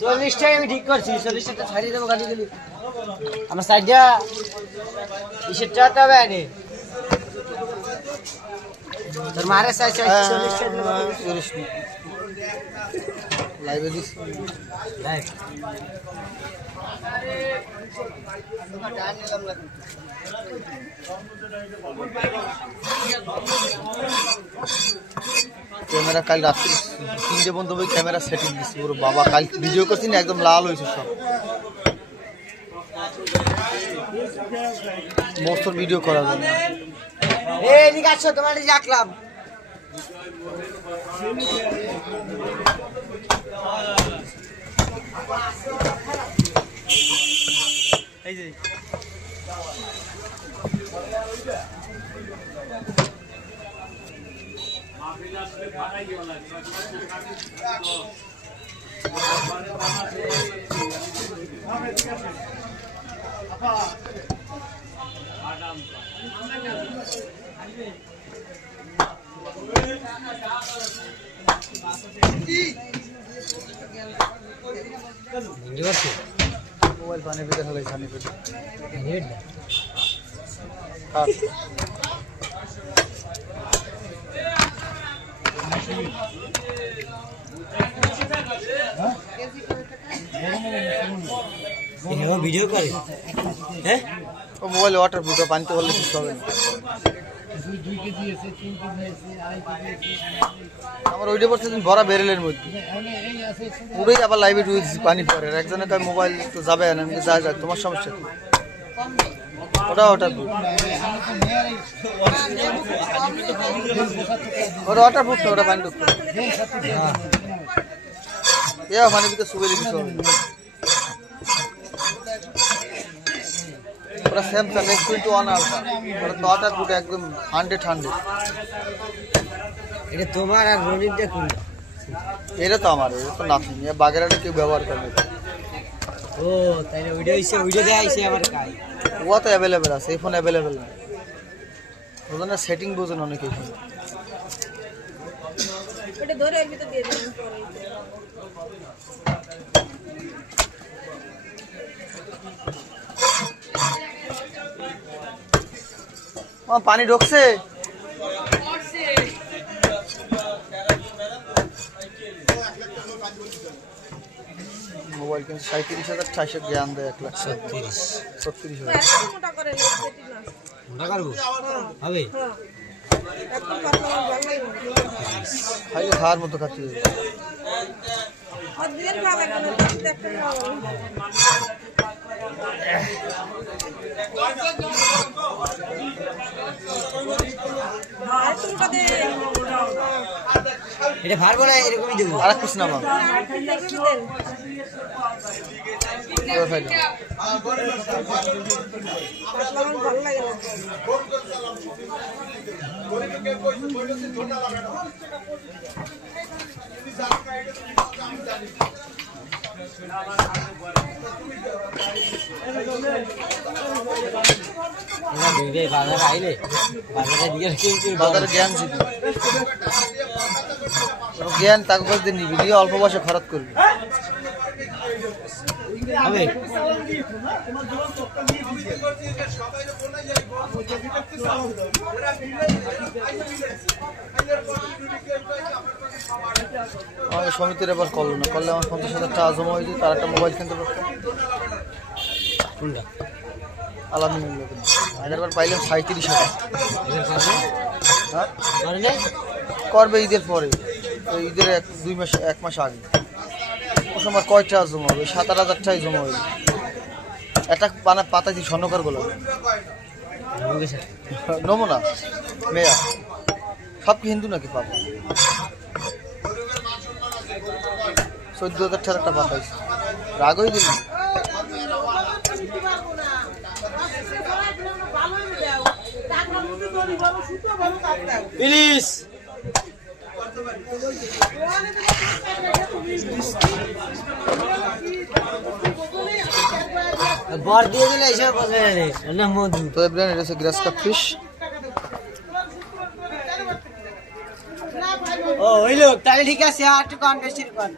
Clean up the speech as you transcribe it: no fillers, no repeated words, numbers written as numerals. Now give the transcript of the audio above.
চল্লিশটাই আমি ঠিক করছি, 40টা ছাড়িয়ে দেবো গাড়িগুলি। আমার সাইডটা কিসের চাতে হবে আনে তোর মারে চাই 40 লাইভে দিস লাইভ ক্যামেরা কাল রাত্রি 3টে পর্যন্ত ওই ক্যামেরা সেটিং দিচ্ছি ওর বাবা। কাল ভিডিও করছি না, একদম লাল হয়েছে সব। মোস্তর ভিডিও করা যাবে না। এদিকে আসো, তোমার রাখলাম। এই যে মোবাইল পানি পেতে হলে পানি পেতে ভিডিও করে হ্যাঁ ও মোবাইল ওয়াটার প্রুফ, পানিতে হলে কিছু হবে না। আমার ওইটা পড়ছে ভরা বেরেলের মধ্যে পুরোই আবার লাইভে ঢুকে দিচ্ছি পানি পরে। একজনের কাছে মোবাইল তো যাবে না, আমি যা যাক তোমার সমস্যা কি? ওটা ওয়াটার প্রুফ, ওটা ওয়াটার প্রুফ না, ওটা পানি ঢুকতো। পানি ভিতরে সুবেলি কিছু হবে না। ওটা স্যামসাং S21 আলট্রা, ওটা তো ওয়াটার প্রুফ একদম 100। এটা তোমার আর রনিরটা কোন? এটা তো আমার, এটা তো নাথিং। বাগেরাটা কেউ ব্যবহার করে না। ও তাই না, ওইটা হইছে, ওইটা দেয়া হইছে আমার কাই। ও তো অ্যাভেলেবেল আছে, এই ফোন অ্যাভেলেবেল না। ওখানে সেটিং বোঝেন অনেকে। ওটা ধরে এর ভিতর দিয়ে দিন পরে পানি ঢুকছে। মোবাইল কিন্তু 37,400 জ্ঞান দেয়, 1,36,000। মোটা করে নে সেটি না মোটা করবো হবে হ্যাঁ একদম পাতলা ভালো লাগে খাইলে খাওয়ার মতো খাচ্ছি। আর দিন ভাবে কেন দেখতে ভালো আর তুমি কদে এটা পারবো না, এরকমই দেবো। আর কিছু না বাবা, ভালো লাগে না বাজার আইলে বাজারে জ্ঞান ছিল, জ্ঞান তাকে দিন নিবি, দিয়ে অল্প বয়সে খরচ করবি। হবে আমাকে সমিতির এবার করলো না, করলে আমার 50,000 টাকা জমা হয়েছে, তার একটা মোবাইল কিনতে পারতাম। কোনটা আলামিন আগেরবার পাইলাম 37,000। হ্যাঁ করবে ঈদের পরে, ঈদের 1 মাস আগে। ও সময় কয়টা জমা হবে? 17,000 টাকাই জমা হয়েছে। একটা পাতা দিয়ে স্বর্ণকার গোলাপ নমুনা মেয়া সব কি হিন্দু নাকি? পাবো 14,000 টাকার একটা পাতাইছে, রাগ হয়ে দিল। প্লিজ বর দিয়ে দিলে এসব বলে না মধু তো এবার এটা হচ্ছে গ্রাস কাপ ফিশ। ও হইলো তাহলে ঠিক আছে আর একটু কম বেশি কম